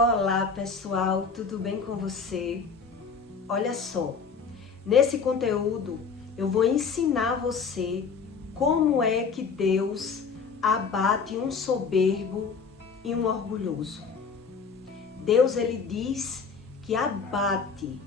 Olá pessoal, tudo bem com você? Olha só, nesse conteúdo eu vou ensinar você como é que Deus abate um soberbo e um orgulhoso. Deus, ele diz que abate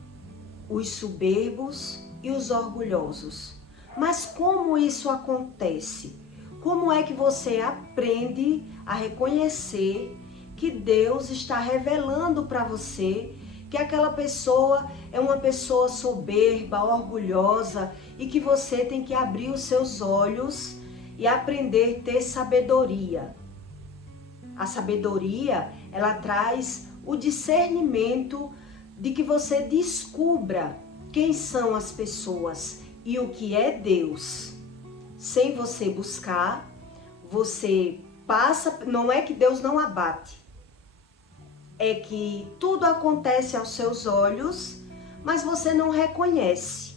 os soberbos e os orgulhosos. Mas como isso acontece? Como é que você aprende a reconhecer que Deus está revelando para você que aquela pessoa é uma pessoa soberba, orgulhosa e que você tem que abrir os seus olhos e aprender a ter sabedoria? A sabedoria, ela traz o discernimento de que você descubra quem são as pessoas e o que é Deus. Sem você buscar, você passa, não é que Deus não abate, é que tudo acontece aos seus olhos, mas você não reconhece.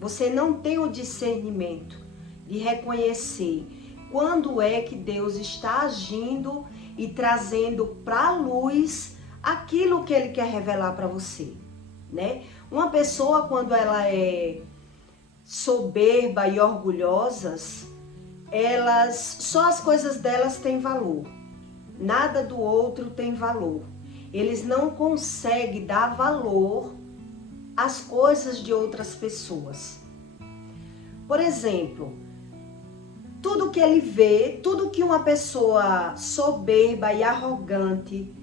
Você não tem o discernimento de reconhecer quando é que Deus está agindo e trazendo para a luz aquilo que Ele quer revelar para você, né? Uma pessoa, quando ela é soberba e orgulhosas, só as coisas delas têm valor. Nada do outro tem valor. Eles não conseguem dar valor às coisas de outras pessoas. Por exemplo, tudo que ele vê, tudo que uma pessoa soberba e arrogante,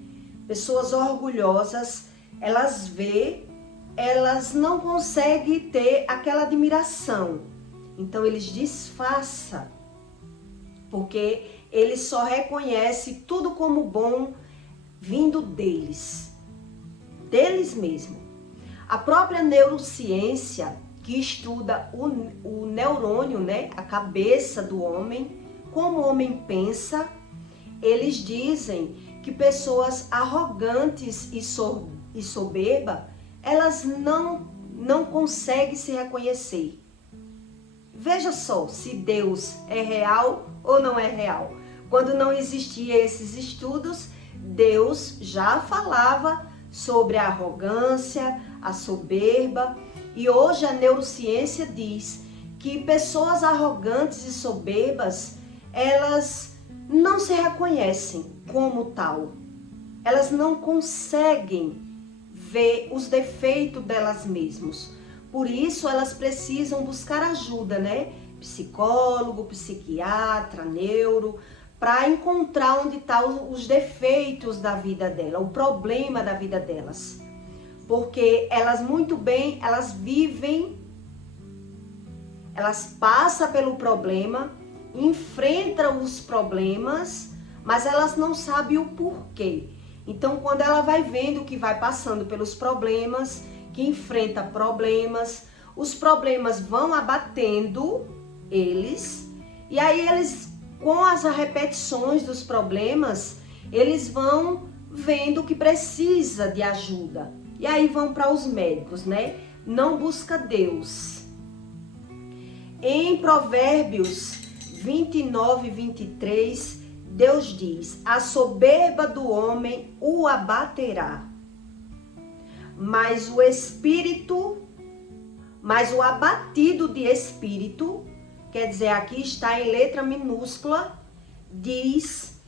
pessoas orgulhosas, elas vê, elas não conseguem ter aquela admiração. Então eles disfarçam, porque eles só reconhecem tudo como bom vindo deles mesmo. A própria neurociência, que estuda o neurônio, né, a cabeça do homem, como o homem pensa, eles dizem que pessoas arrogantes e soberba, elas não conseguem se reconhecer. Veja só se Deus é real ou não é real. Quando não existiam esses estudos, Deus já falava sobre a arrogância, a soberba, e hoje a neurociência diz que pessoas arrogantes e soberbas, elas não se reconhecem como tal. Elas não conseguem ver os defeitos delas mesmas. Por isso elas precisam buscar ajuda, né? Psicólogo, psiquiatra, neuro, para encontrar onde estão os defeitos da vida dela, o problema da vida delas. Porque elas muito bem, elas vivem, elas passam pelo problema, enfrentam os problemas, mas elas não sabem o porquê. Então, quando ela vai vendo que vai passando pelos problemas, que enfrenta problemas, os problemas vão abatendo eles, e aí eles, com as repetições dos problemas, eles vão vendo que precisa de ajuda. E aí vão para os médicos, né? Não busca Deus. Em Provérbios 29, 23, Deus diz: a soberba do homem o abaterá, mas o abatido de espírito, quer dizer, aqui está em letra minúscula, diz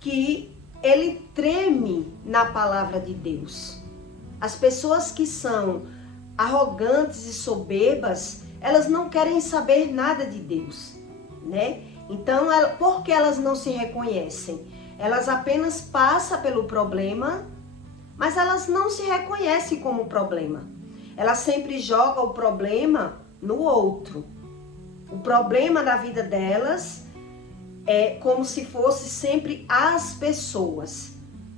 que ele treme na palavra de Deus. As pessoas que são arrogantes e soberbas, elas não querem saber nada de Deus, né? Então, por que elas não se reconhecem? Elas apenas passam pelo problema, mas elas não se reconhecem como problema. Elas sempre jogam o problema no outro. O problema da vida delas é como se fosse sempre as pessoas.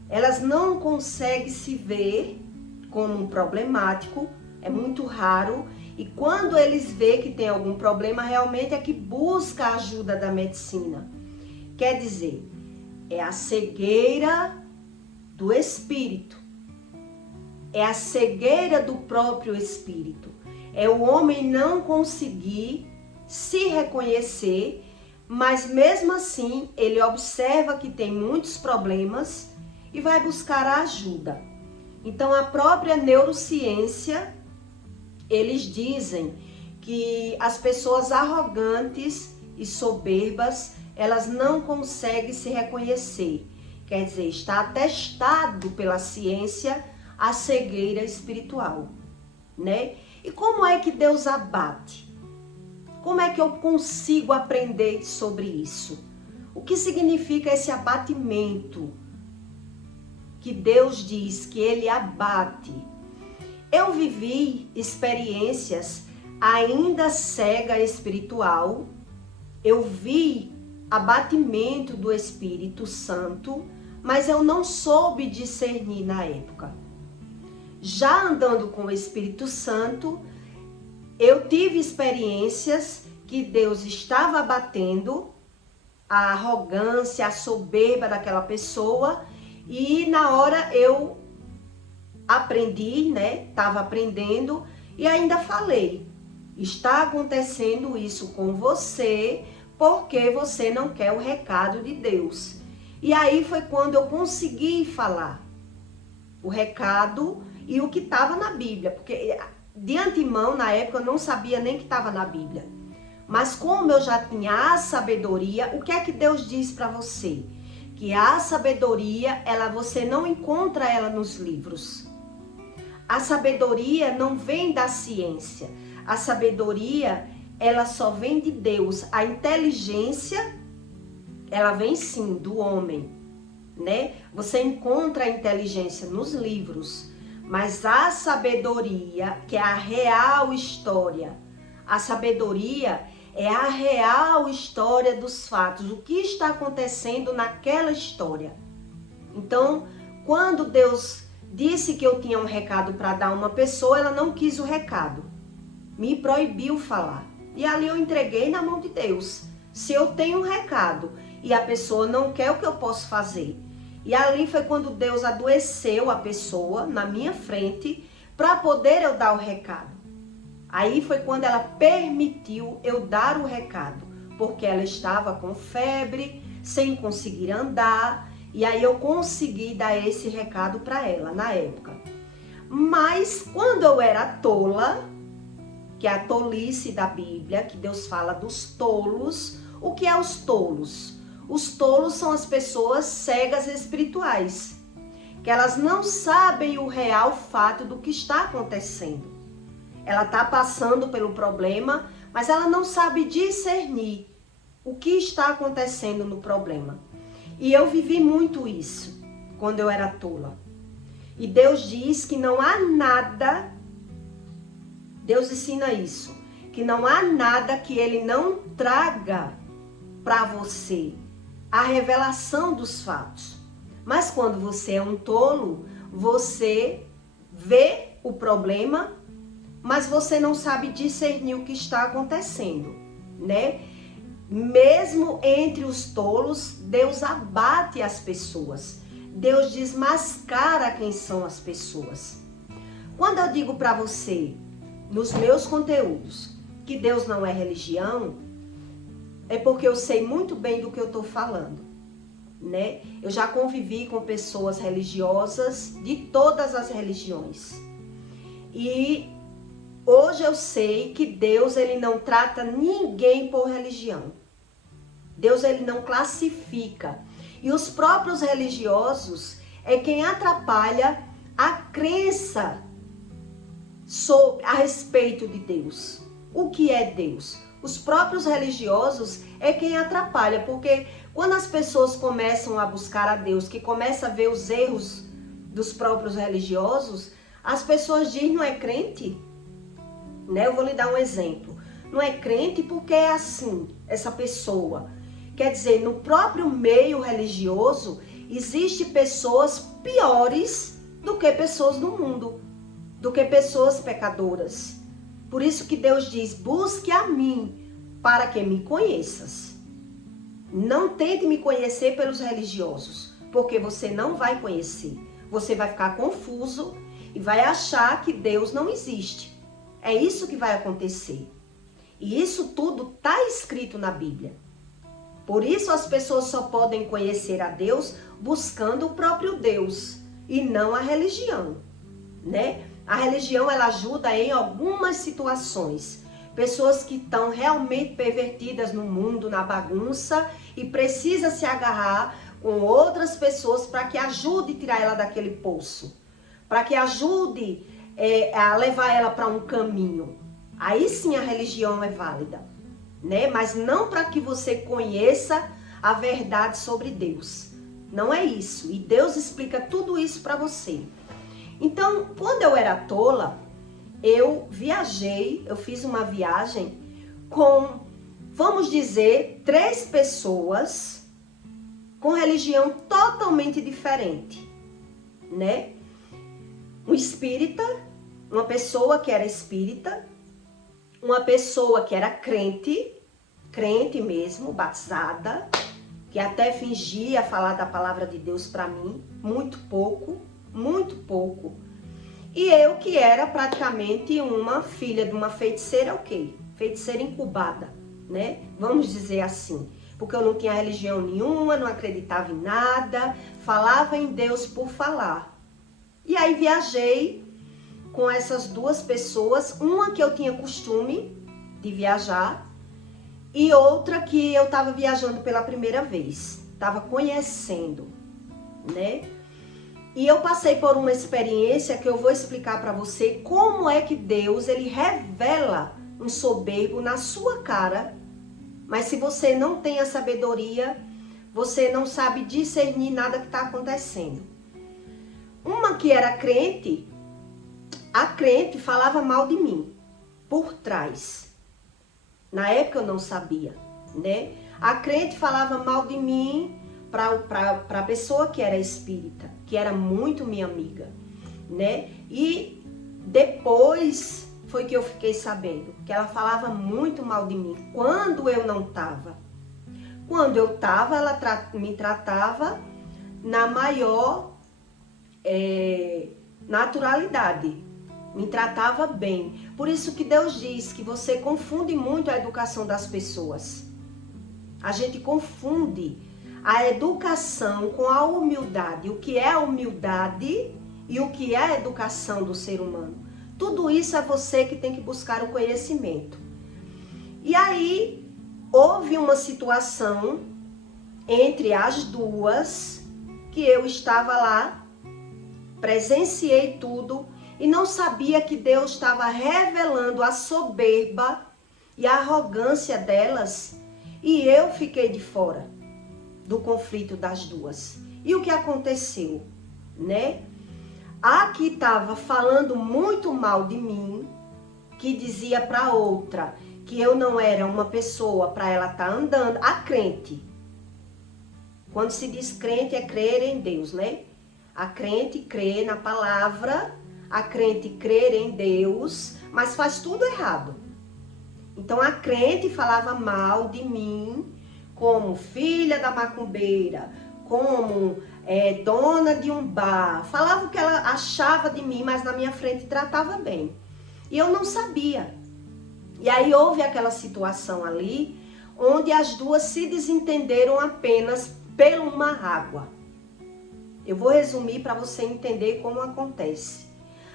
Elas não conseguem se ver como um problemático, é muito raro. E quando eles veem que tem algum problema, realmente é que busca a ajuda da medicina. Quer dizer, é a cegueira do espírito. É a cegueira do próprio espírito. É o homem não conseguir se reconhecer, mas mesmo assim ele observa que tem muitos problemas e vai buscar a ajuda. Então, a própria neurociência, eles dizem que as pessoas arrogantes e soberbas, elas não conseguem se reconhecer. Quer dizer, está atestado pela ciência a cegueira espiritual, né? E como é que Deus abate? Como é que eu consigo aprender sobre isso? O que significa esse abatimento? Que Deus diz que Ele abate. Eu vivi experiências ainda cega espiritual. Eu vi abatimento do Espírito Santo, mas eu não soube discernir na época. Já andando com o Espírito Santo, eu tive experiências que Deus estava abatendo a arrogância, a soberba daquela pessoa, e na hora eu aprendi, né? Estava aprendendo e ainda falei: está acontecendo isso com você porque você não quer o recado de Deus. E aí foi quando eu consegui falar o recado e o que estava na Bíblia, porque de antemão, na época, eu não sabia nem que estava na Bíblia. Mas como eu já tinha a sabedoria, o que é que Deus diz para você? Que a sabedoria, você não encontra ela nos livros. A sabedoria não vem da ciência. A sabedoria, ela só vem de Deus. A inteligência, ela vem sim do homem, né? Você encontra a inteligência nos livros, mas a sabedoria, que é a real história, a sabedoria é a real história dos fatos, o que está acontecendo naquela história. Então, quando Deus disse que eu tinha um recado para dar a uma pessoa, ela não quis o recado, me proibiu falar. E ali eu entreguei na mão de Deus. Se eu tenho um recado e a pessoa não quer, o que eu posso fazer? E ali foi quando Deus adoeceu a pessoa na minha frente para poder eu dar o recado. Aí foi quando ela permitiu eu dar o recado, porque ela estava com febre, sem conseguir andar, e aí eu consegui dar esse recado para ela na época. Mas quando eu era tola, que é a tolice da Bíblia, que Deus fala dos tolos, o que é os tolos? Os tolos são as pessoas cegas espirituais, que elas não sabem o real fato do que está acontecendo. Ela está passando pelo problema, mas ela não sabe discernir o que está acontecendo no problema. E eu vivi muito isso quando eu era tola. E Deus diz que não há nada, Deus ensina isso, que não há nada que Ele não traga para você a revelação dos fatos. Mas quando você é um tolo, você vê o problema, mas você não sabe discernir o que está acontecendo, né? Mesmo entre os tolos, Deus abate as pessoas. Deus desmascara quem são as pessoas. Quando eu digo para você, nos meus conteúdos, que Deus não é religião, é porque eu sei muito bem do que eu estou falando, né? Eu já convivi com pessoas religiosas de todas as religiões. E hoje eu sei que Deus, ele não trata ninguém por religião. Deus, ele não classifica. E os próprios religiosos é quem atrapalha a crença a respeito de Deus. O que é Deus? Os próprios religiosos é quem atrapalha, porque quando as pessoas começam a buscar a Deus, que começam a ver os erros dos próprios religiosos, as pessoas dizem: não é crente? Né? Eu vou lhe dar um exemplo. Não é crente porque é assim, essa pessoa. Quer dizer, no próprio meio religioso, existem pessoas piores do que pessoas do mundo, do que pessoas pecadoras. Por isso que Deus diz: busque a mim, para que me conheças. Não tente me conhecer pelos religiosos, porque você não vai conhecer. Você vai ficar confuso e vai achar que Deus não existe. É isso que vai acontecer. E isso tudo está escrito na Bíblia. Por isso as pessoas só podem conhecer a Deus buscando o próprio Deus e não a religião, né? A religião, ela ajuda em algumas situações. Pessoas que estão realmente pervertidas no mundo, na bagunça, e precisa se agarrar com outras pessoas para que ajude a tirar ela daquele poço, para que ajude a levar ela para um caminho. Aí sim a religião é válida, né? Mas não para que você conheça a verdade sobre Deus. Não é isso. E Deus explica tudo isso para você. Então, quando eu era tola, eu fiz uma viagem com, vamos dizer, 3 pessoas com religião totalmente diferente, né? Um espírita, uma pessoa que era espírita, uma pessoa que era crente mesmo, batizada, que até fingia falar da palavra de Deus para mim, muito pouco. E eu que era praticamente uma filha de uma feiticeira, ok? Feiticeira incubada, né? Vamos dizer assim. Porque eu não tinha religião nenhuma, não acreditava em nada, falava em Deus por falar. E aí viajei com essas 2 pessoas, uma que eu tinha costume de viajar e outra que eu estava viajando pela primeira vez, estava conhecendo, né? E eu passei por uma experiência que eu vou explicar para você como é que Deus, ele revela um soberbo na sua cara, mas se você não tem a sabedoria, você não sabe discernir nada que está acontecendo. Uma que era crente, a crente falava mal de mim, por trás. Na época eu não sabia, né? A crente falava mal de mim para a pessoa que era espírita, que era muito minha amiga, né? E depois foi que eu fiquei sabendo que ela falava muito mal de mim quando eu não estava. Quando eu estava, ela me tratava na maior naturalidade, me tratava bem. Por isso que Deus diz que você confunde muito a educação das pessoas. A gente confunde a educação com a humildade. O que é a humildade e o que é a educação do ser humano. Tudo isso é você que tem que buscar o conhecimento. E aí, houve uma situação entre as 2 que eu estava lá, presenciei tudo e não sabia que Deus estava revelando a soberba e a arrogância delas e eu fiquei de fora do conflito das 2. E o que aconteceu, né? A que estava falando muito mal de mim, que dizia para outra que eu não era uma pessoa para ela estar andando, a crente. Quando se diz crente é crer em Deus, né? A crente crê na palavra, a crente crê em Deus, mas faz tudo errado. Então a crente falava mal de mim como filha da macumbeira, como dona de um bar. Falava o que ela achava de mim, mas na minha frente tratava bem. E eu não sabia. E aí houve aquela situação ali, onde as 2 se desentenderam apenas por uma água. Eu vou resumir para você entender como acontece.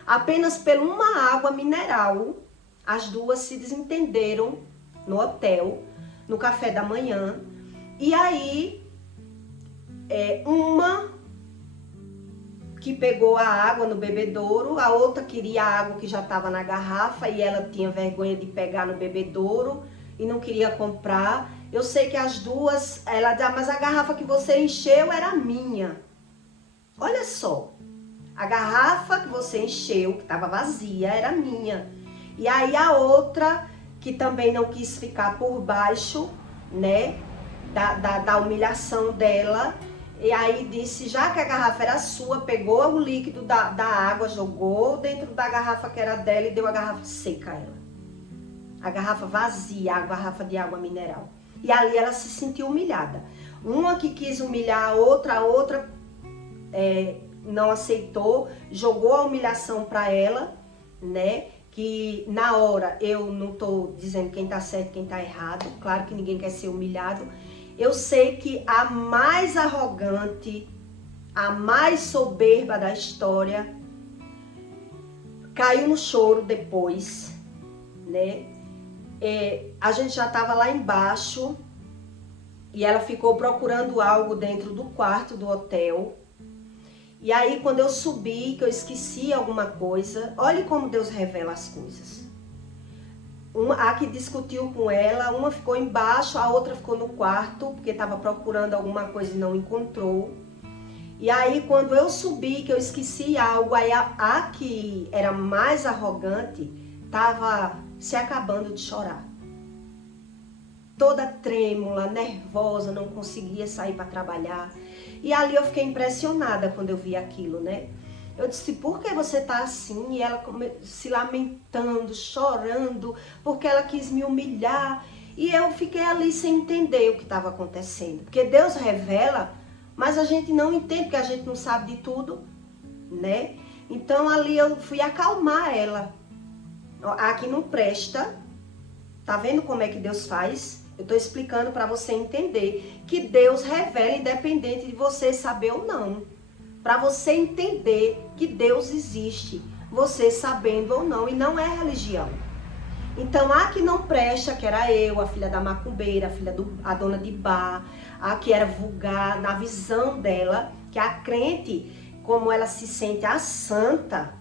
Apenas por uma água mineral, as 2 se desentenderam no hotel, no café da manhã. E aí, uma que pegou a água no bebedouro, a outra queria a água que já estava na garrafa e ela tinha vergonha de pegar no bebedouro e não queria comprar. Eu sei que as 2, ela dizia, mas a garrafa que você encheu era minha. Olha só, a garrafa que você encheu, que estava vazia, era minha. E aí a outra, que também não quis ficar por baixo, né, da humilhação dela, e aí disse, já que a garrafa era sua, pegou o líquido da água, jogou dentro da garrafa que era dela e deu a garrafa seca a ela. A garrafa vazia, a garrafa de água mineral. E ali ela se sentiu humilhada. Uma que quis humilhar a outra não aceitou, jogou a humilhação para ela, né? Que na hora eu não tô dizendo quem tá certo, quem tá errado. Claro que ninguém quer ser humilhado. Eu sei que a mais arrogante, a mais soberba da história, caiu no choro depois, né? A gente já estava lá embaixo e ela ficou procurando algo dentro do quarto do hotel. E aí quando eu subi, que eu esqueci alguma coisa, olhe como Deus revela as coisas. A que discutiu com ela, uma ficou embaixo, a outra ficou no quarto, porque estava procurando alguma coisa e não encontrou. E aí quando eu subi, que eu esqueci algo, aí a que era mais arrogante, estava se acabando de chorar. Toda trêmula, nervosa, não conseguia sair para trabalhar. E ali eu fiquei impressionada quando eu vi aquilo, né? Eu disse, por que você tá assim? E ela se lamentando, chorando, porque ela quis me humilhar. E eu fiquei ali sem entender o que estava acontecendo. Porque Deus revela, mas a gente não entende, porque a gente não sabe de tudo, né? Então ali eu fui acalmar ela. Aqui não presta. Tá vendo como é que Deus faz? Eu tô explicando para você entender que Deus revela independente de você saber ou não. Para você entender que Deus existe, você sabendo ou não, e não é religião. Então, a que não presta, que era eu, a filha da macumbeira, a dona de bar, a que era vulgar, na visão dela, que a crente, como ela se sente a santa,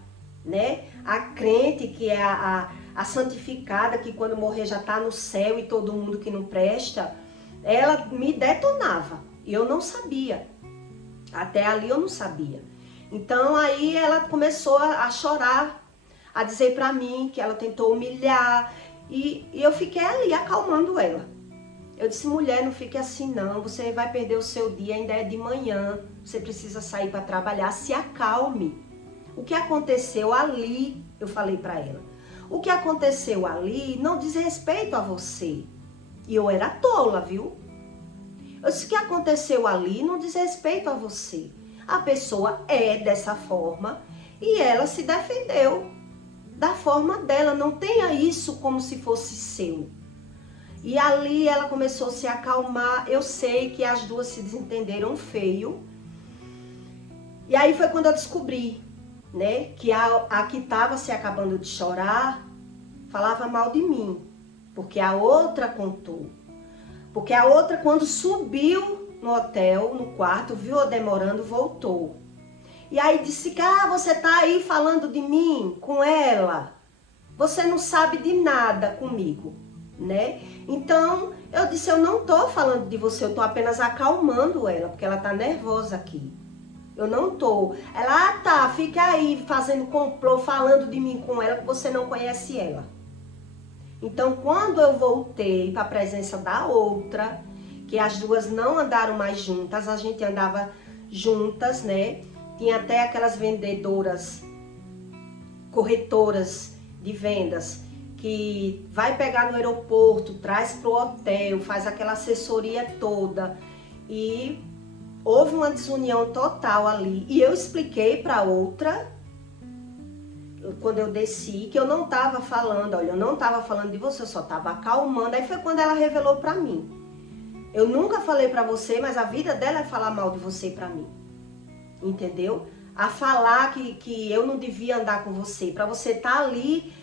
né? A crente que é a santificada, que quando morrer já está no céu e todo mundo que não presta, ela me detonava. E eu não sabia. Até ali eu não sabia. Então aí ela começou a chorar, a dizer pra mim que ela tentou humilhar. E eu fiquei ali acalmando ela. Eu disse, mulher, não fique assim não, você vai perder o seu dia, ainda é de manhã, você precisa sair para trabalhar, se acalme. O que aconteceu ali, eu falei para ela, o que aconteceu ali não diz respeito a você. E eu era tola, viu? Eu disse, o que aconteceu ali não diz respeito a você. A pessoa é dessa forma e ela se defendeu da forma dela. Não tenha isso como se fosse seu. E ali ela começou a se acalmar. Eu sei que as duas se desentenderam feio. E aí foi quando eu descobri, né, que a que estava se acabando de chorar falava mal de mim. Porque a outra contou. Porque a outra, quando subiu no hotel, no quarto, viu eu demorando, voltou. E aí disse que, você tá aí falando de mim com ela. Você não sabe de nada comigo, né? Então, eu disse, eu não tô falando de você, eu tô apenas acalmando ela, porque ela tá nervosa aqui. Eu não tô. Ela, tá, fica aí fazendo complô, falando de mim com ela, que você não conhece ela. Então, quando eu voltei para a presença da outra, que as duas não andaram mais juntas, a gente andava juntas, né? Tinha até aquelas vendedoras, corretoras de vendas, que vai pegar no aeroporto, traz pro hotel, faz aquela assessoria toda. E houve uma desunião total ali. E eu expliquei para outra, quando eu desci, que eu não estava falando, olha, eu não estava falando de você, eu só estava acalmando. Aí foi quando ela revelou para mim. Eu nunca falei para você, mas a vida dela é falar mal de você para mim. Entendeu? A falar que eu não devia andar com você, para você estar ali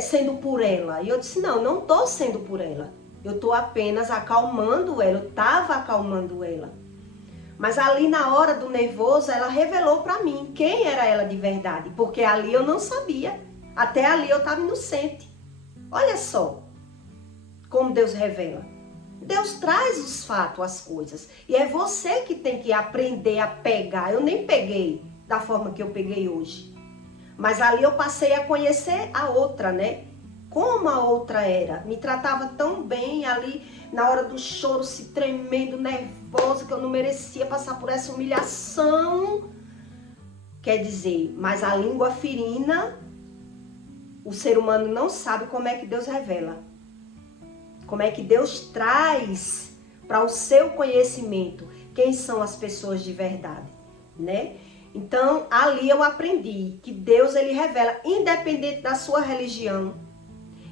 sendo por ela. E eu disse, não estou sendo por ela. Eu estou apenas acalmando ela, eu estava acalmando ela. Mas ali na hora do nervoso, ela revelou para mim quem era ela de verdade. Porque ali eu não sabia. Até ali eu estava inocente. Olha só como Deus revela. Deus traz os fatos, as coisas. E é você que tem que aprender a pegar. Eu nem peguei da forma que eu peguei hoje. Mas ali eu passei a conhecer a outra, né? Como a outra era. Me tratava tão bem ali. Na hora do choro, se tremendo, nervosa, que eu não merecia passar por essa humilhação. Quer dizer, mas a língua ferina, o ser humano não sabe como é que Deus revela. Como é que Deus traz para o seu conhecimento quem são as pessoas de verdade, né? Então, ali eu aprendi que Deus, ele revela, independente da sua religião,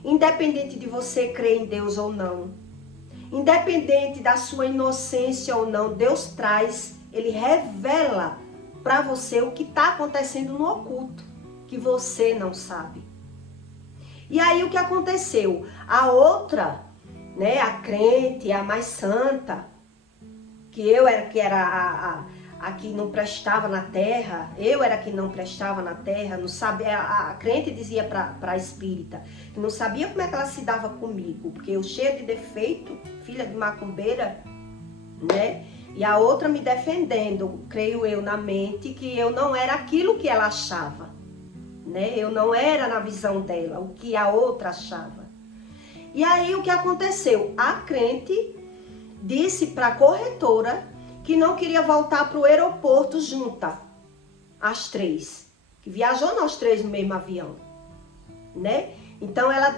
independente de você crer em Deus ou não. Independente da sua inocência ou não, Deus traz, Ele revela para você o que está acontecendo no oculto, que você não sabe. E aí o que aconteceu? A outra, né, a crente, a mais santa, que era a que não prestava na terra, eu era a que não prestava na terra, não sabia, a crente dizia para a espírita, que não sabia como é que ela se dava comigo, porque eu cheia de defeito, filha de macumbeira, né? E a outra me defendendo, creio eu na mente, que eu não era aquilo que ela achava, né? Eu não era na visão dela, o que a outra achava. E aí o que aconteceu? A crente disse para a corretora que não queria voltar para o aeroporto junta, as três. Que viajou nós três no mesmo avião, né? Então ela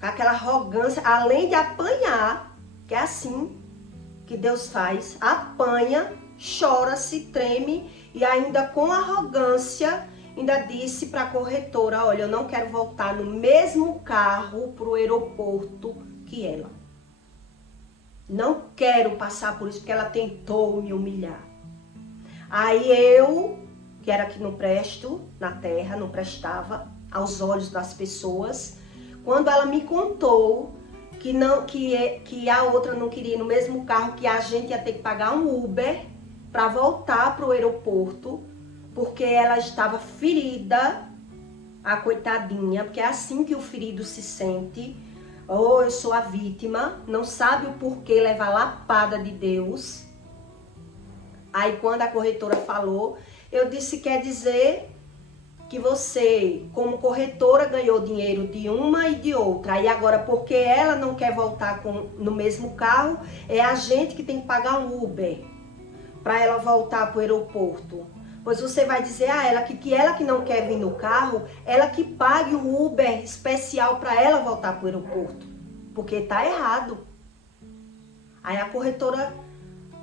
com aquela arrogância, além de apanhar, que é assim que Deus faz, apanha, chora, se treme e ainda com arrogância ainda disse para a corretora, olha, eu não quero voltar no mesmo carro para o aeroporto que ela. Não quero passar por isso, porque ela tentou me humilhar. Aí eu, que era que não presto na terra, não prestava aos olhos das pessoas, quando ela me contou que a outra não queria ir no mesmo carro, que a gente ia ter que pagar um Uber para voltar para o aeroporto, porque ela estava ferida, a coitadinha, porque é assim que o ferido se sente. Ou eu sou a vítima, não sabe o porquê levar lapada de Deus. Aí quando a corretora falou, eu disse, quer dizer que você, como corretora, ganhou dinheiro de uma e de outra. Aí agora, porque ela não quer voltar no mesmo carro, é a gente que tem que pagar um Uber para ela voltar para o aeroporto. Pois você vai dizer a ela que ela que não quer vir no carro, ela que pague um Uber especial para ela voltar para o aeroporto. Porque tá errado. Aí a corretora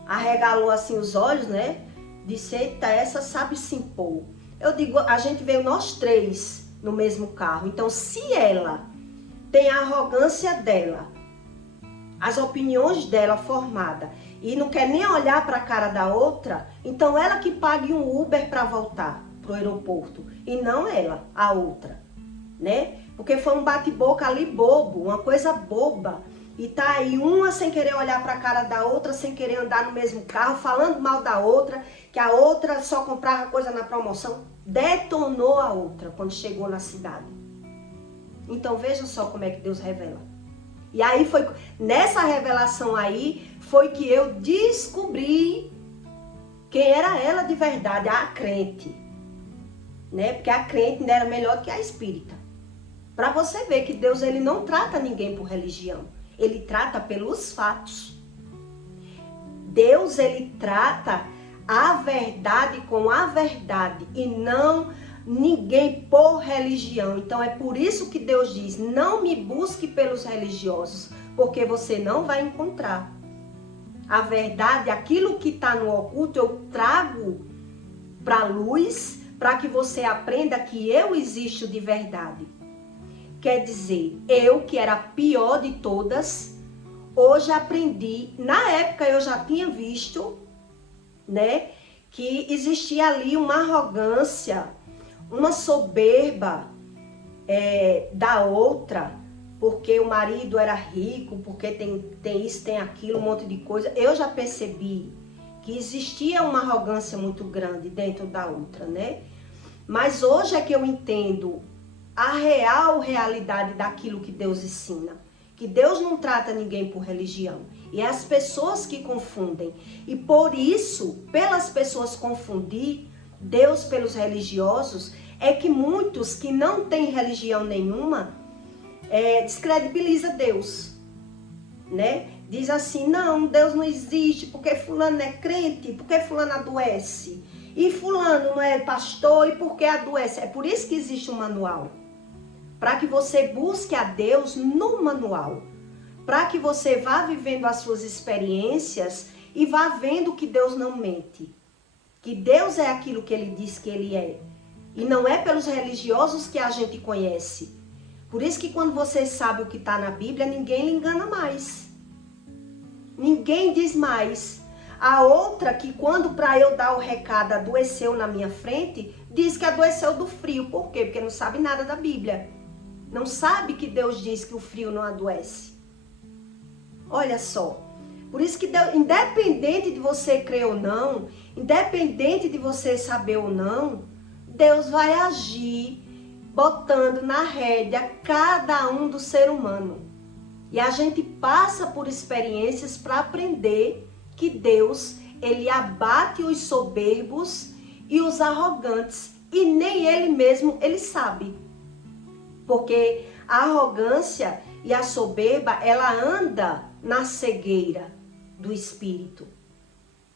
arregalou assim os olhos, né? Disse, eita, essa sabe se impor. Eu digo, a gente veio nós três no mesmo carro. Então, se ela tem a arrogância dela, as opiniões dela formadas, e não quer nem olhar para a cara da outra, então ela que pague um Uber para voltar pro aeroporto e não ela, a outra, né? Porque foi um bate-boca ali bobo, uma coisa boba. E tá aí uma sem querer olhar para a cara da outra, sem querer andar no mesmo carro, falando mal da outra, que a outra só comprava coisa na promoção, detonou a outra quando chegou na cidade. Então vejam só como é que Deus revela. E aí foi nessa revelação aí foi que eu descobri quem era ela de verdade, a crente, né? Porque a crente ainda era melhor que a espírita. Para você ver que Deus ele não trata ninguém por religião, ele trata pelos fatos. Deus ele trata a verdade com a verdade e não ninguém por religião. Então é por isso que Deus diz, não me busque pelos religiosos, porque você não vai encontrar. A verdade, aquilo que está no oculto, eu trago para a luz, para que você aprenda que eu existo de verdade. Quer dizer, eu que era a pior de todas, hoje aprendi, na época eu já tinha visto, né, que existia ali uma arrogância, uma soberba da outra, porque o marido era rico, porque tem isso, tem aquilo, um monte de coisa. Eu já percebi que existia uma arrogância muito grande dentro da outra, né? Mas hoje é que eu entendo a real realidade daquilo que Deus ensina. Que Deus não trata ninguém por religião. E é as pessoas que confundem. E por isso, pelas pessoas confundir Deus pelos religiosos, é que muitos que não têm religião nenhuma descredibiliza Deus, né? Diz assim, não, Deus não existe, porque fulano é crente, porque fulano adoece. E fulano não é pastor, e porque adoece. É por isso que existe um manual. Para que você busque a Deus no manual. Para que você vá vivendo as suas experiências e vá vendo que Deus não mente. Que Deus é aquilo que Ele diz que Ele é. E não é pelos religiosos que a gente conhece. Por isso que quando você sabe o que está na Bíblia, ninguém lhe engana mais. Ninguém diz mais. A outra que quando para eu dar o recado adoeceu na minha frente, diz que adoeceu do frio. Por quê? Porque não sabe nada da Bíblia. Não sabe que Deus diz que o frio não adoece. Olha só. Por isso que Deus, independente de você crer ou não, independente de você saber ou não, Deus vai agir botando na rédea cada um do ser humano. E a gente passa por experiências para aprender que Deus, ele abate os soberbos e os arrogantes. E nem ele mesmo, ele sabe. Porque a arrogância e a soberba, ela anda na cegueira do espírito.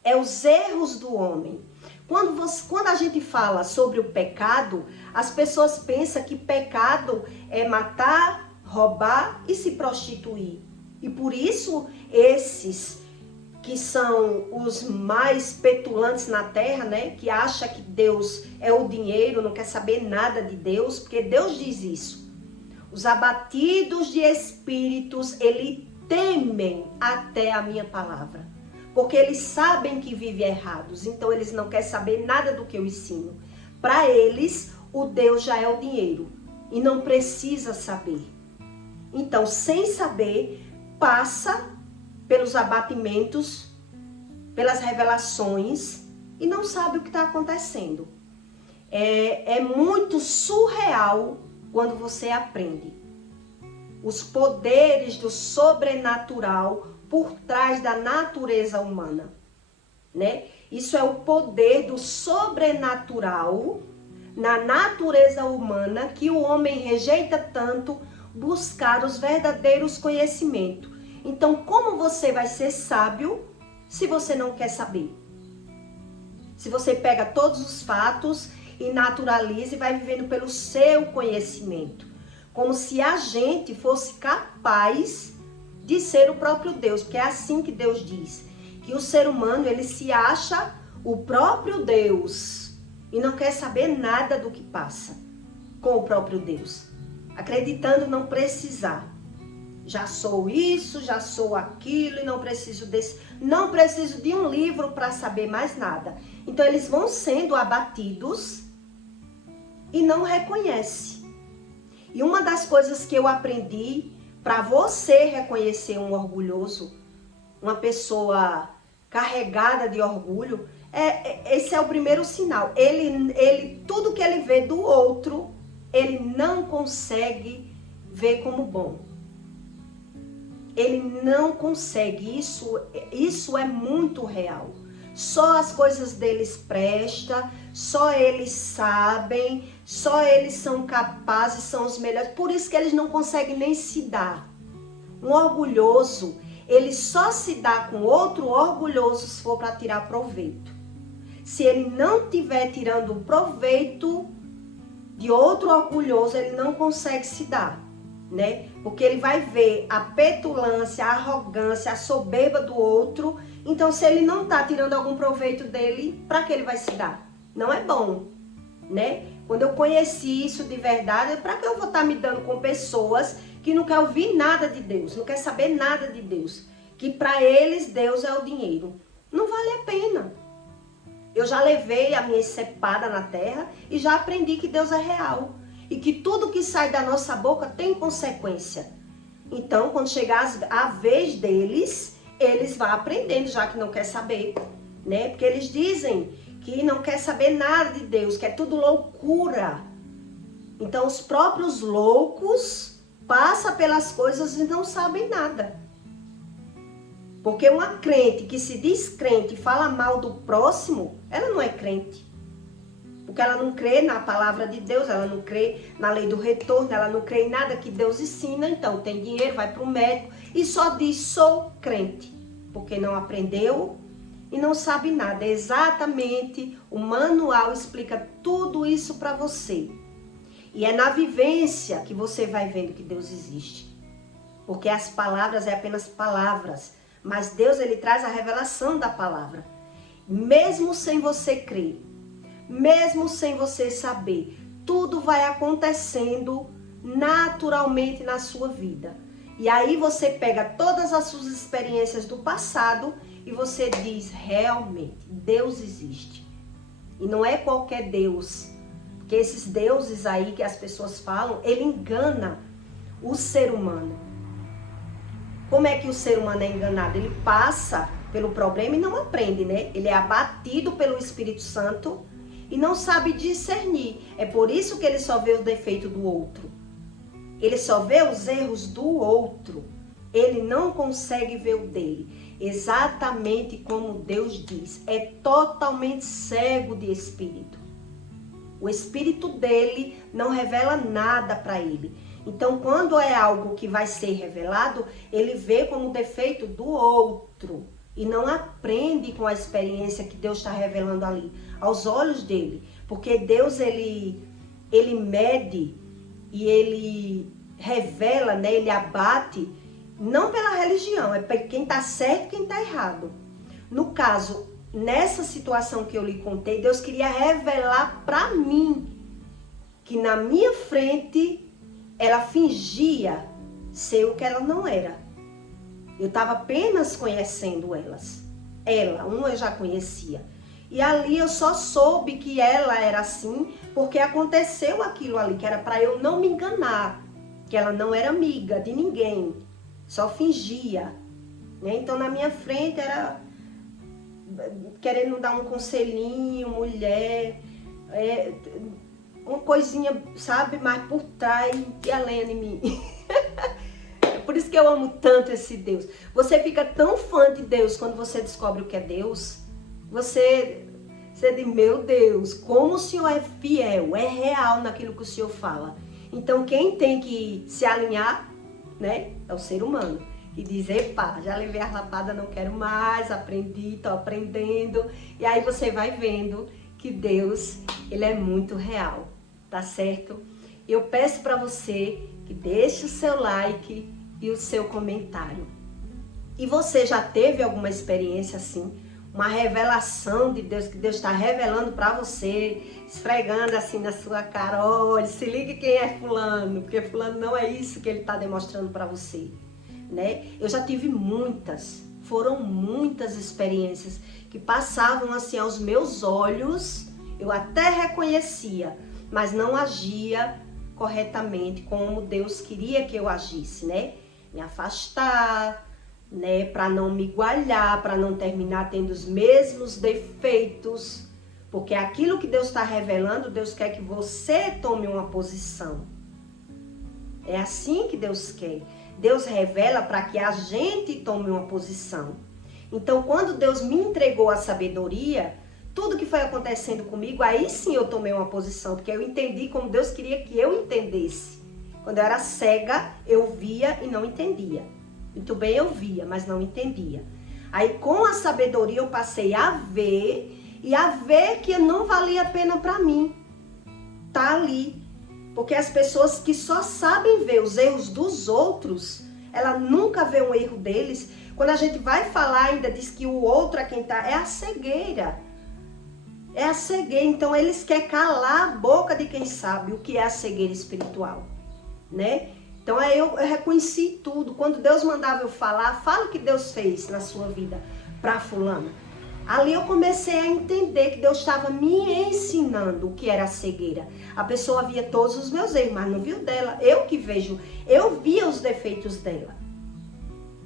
É os erros do homem. Quando a gente fala sobre o pecado, as pessoas pensam que pecado é matar, roubar e se prostituir. E por isso, esses que são os mais petulantes na terra, né? Que acham que Deus é o dinheiro, não quer saber nada de Deus, porque Deus diz isso. Os abatidos de espíritos, eles temem até a minha palavra. Porque eles sabem que vivem errados, então eles não querem saber nada do que eu ensino. Para eles, o Deus já é o dinheiro e não precisa saber. Então, sem saber, passa pelos abatimentos, pelas revelações e não sabe o que está acontecendo. É muito surreal quando você aprende os poderes do sobrenatural por trás da natureza humana, né? Isso é o poder do sobrenatural na natureza humana que o homem rejeita tanto buscar os verdadeiros conhecimentos. Então, como você vai ser sábio se você não quer saber? Se você pega todos os fatos e naturaliza e vai vivendo pelo seu conhecimento, como se a gente fosse capaz de ser o próprio Deus, porque é assim que Deus diz, que o ser humano, ele se acha o próprio Deus e não quer saber nada do que passa com o próprio Deus, acreditando não precisar. Já sou isso, já sou aquilo e não preciso de um livro para saber mais nada. Então eles vão sendo abatidos e não reconhecem. E uma das coisas que eu aprendi, para você reconhecer um orgulhoso, uma pessoa carregada de orgulho, esse é o primeiro sinal. Tudo que ele vê do outro, ele não consegue ver como bom. Ele não consegue. Isso é muito real. Só as coisas deles prestam, só eles sabem, só eles são capazes, são os melhores. Por isso que eles não conseguem nem se dar. Um orgulhoso, ele só se dá com outro orgulhoso se for para tirar proveito. Se ele não estiver tirando proveito de outro orgulhoso, ele não consegue se dar, né? Porque ele vai ver a petulância, a arrogância, a soberba do outro. Então, se ele não está tirando algum proveito dele, para que ele vai se dar? Não é bom, né? Quando eu conheci isso de verdade, para que eu vou estar me dando com pessoas que não querem ouvir nada de Deus, não querem saber nada de Deus, que para eles Deus é o dinheiro? Não vale a pena. Eu já levei a minha cepada na terra e já aprendi que Deus é real e que tudo que sai da nossa boca tem consequência. Então, quando chegar a vez deles, eles vão aprendendo, já que não quer saber, né? Porque eles dizem que não quer saber nada de Deus, que é tudo loucura. Então, os próprios loucos passam pelas coisas e não sabem nada. Porque uma crente que se diz crente e fala mal do próximo, ela não é crente. Porque ela não crê na palavra de Deus, ela não crê na lei do retorno, ela não crê em nada que Deus ensina. Então, tem dinheiro, vai para o médico e só diz, sou crente. Porque não aprendeu e não sabe nada. Exatamente, o manual explica tudo isso para você. E é na vivência que você vai vendo que Deus existe. Porque as palavras é apenas palavras. Mas Deus, ele traz a revelação da palavra. Mesmo sem você crer, mesmo sem você saber, tudo vai acontecendo naturalmente na sua vida. E aí você pega todas as suas experiências do passado e você diz, realmente, Deus existe. E não é qualquer Deus, porque esses deuses aí que as pessoas falam, ele engana o ser humano. Como é que o ser humano é enganado? Ele passa pelo problema e não aprende, né? Ele é abatido pelo Espírito Santo e não sabe discernir. É por isso que ele só vê o defeito do outro. Ele só vê os erros do outro. Ele não consegue ver o dele. Exatamente como Deus diz. É totalmente cego de espírito. O espírito dele não revela nada para ele. Então, quando é algo que vai ser revelado, ele vê como defeito do outro. E não aprende com a experiência que Deus está revelando ali, aos olhos dele. Porque Deus, ele mede e ele revela, né? Ele abate, não pela religião, é para quem está certo e quem está errado. No caso, nessa situação que eu lhe contei, Deus queria revelar para mim que na minha frente ela fingia ser o que ela não era. Eu estava apenas conhecendo elas. Uma eu já conhecia. E ali eu só soube que ela era assim porque aconteceu aquilo ali, que era para eu não me enganar. Que ela não era amiga de ninguém, só fingia. Né? Então na minha frente era querendo dar um conselhinho, mulher, uma coisinha, sabe, mais por trás e além de mim. Por isso que eu amo tanto esse Deus. Você fica tão fã de Deus quando você descobre o que é Deus. Você diz, meu Deus, como o Senhor é fiel, é real naquilo que o Senhor fala. Então quem tem que se alinhar, né, é o ser humano. E diz, epa, já levei a lapada, não quero mais, aprendi, tô aprendendo. E aí você vai vendo que Deus, ele é muito real, tá certo? Eu peço para você que deixe o seu like e o seu comentário. E você já teve alguma experiência assim? Uma revelação de Deus, que Deus está revelando para você, esfregando assim na sua cara, olha, se ligue quem é fulano, porque fulano não é isso que ele está demonstrando para você, né? Eu já tive foram muitas experiências que passavam assim aos meus olhos, eu até reconhecia, mas não agia corretamente como Deus queria que eu agisse, né? Me afastar, né, para não me igualar, para não terminar tendo os mesmos defeitos, porque aquilo que Deus está revelando, Deus quer que você tome uma posição. É assim que Deus quer. Deus revela para que a gente tome uma posição. Então, quando Deus me entregou a sabedoria, tudo que foi acontecendo comigo, aí sim eu tomei uma posição, porque eu entendi como Deus queria que eu entendesse. Quando eu era cega, eu via e não entendia. Muito bem, eu via, mas não entendia. Aí com a sabedoria eu passei a ver e a ver que não valia a pena para mim tá ali. Porque as pessoas que só sabem ver os erros dos outros, ela nunca vê um erro deles. Quando a gente vai falar, ainda diz que o outro é quem tá, é a cegueira. É a cegueira. Então eles querem calar a boca de quem sabe o que é a cegueira espiritual, né? Então aí eu reconheci tudo. Quando Deus mandava eu falar, fala o que Deus fez na sua vida para fulano. Ali eu comecei a entender que Deus estava me ensinando o que era a cegueira. A pessoa via todos os meus erros, mas não viu dela. Eu que vejo, eu via os defeitos dela,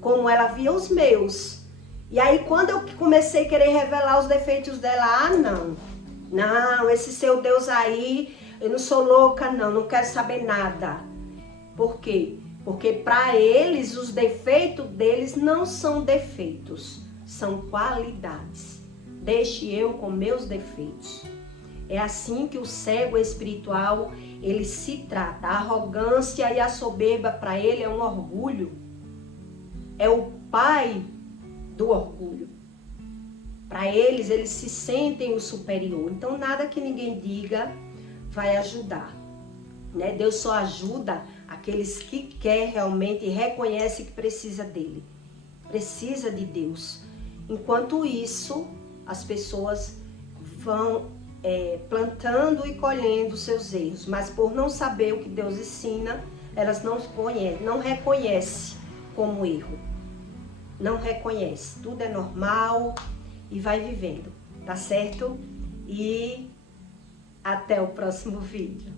como ela via os meus. E aí quando eu comecei a querer revelar os defeitos dela, não, esse seu Deus aí, eu não sou louca não quero saber nada. Por quê? Porque para eles, os defeitos deles não são defeitos, são qualidades. Deixe eu com meus defeitos. É assim que o cego espiritual, ele se trata. A arrogância e a soberba para ele é um orgulho. É o pai do orgulho. Para eles se sentem o superior. Então nada que ninguém diga vai ajudar, né? Deus só ajuda aqueles que quer realmente e reconhece que precisa dele, precisa de Deus. Enquanto isso, as pessoas vão plantando e colhendo seus erros, mas por não saber o que Deus ensina, elas não reconhecem como erro. Não reconhece. Tudo é normal e vai vivendo, tá certo? E até o próximo vídeo.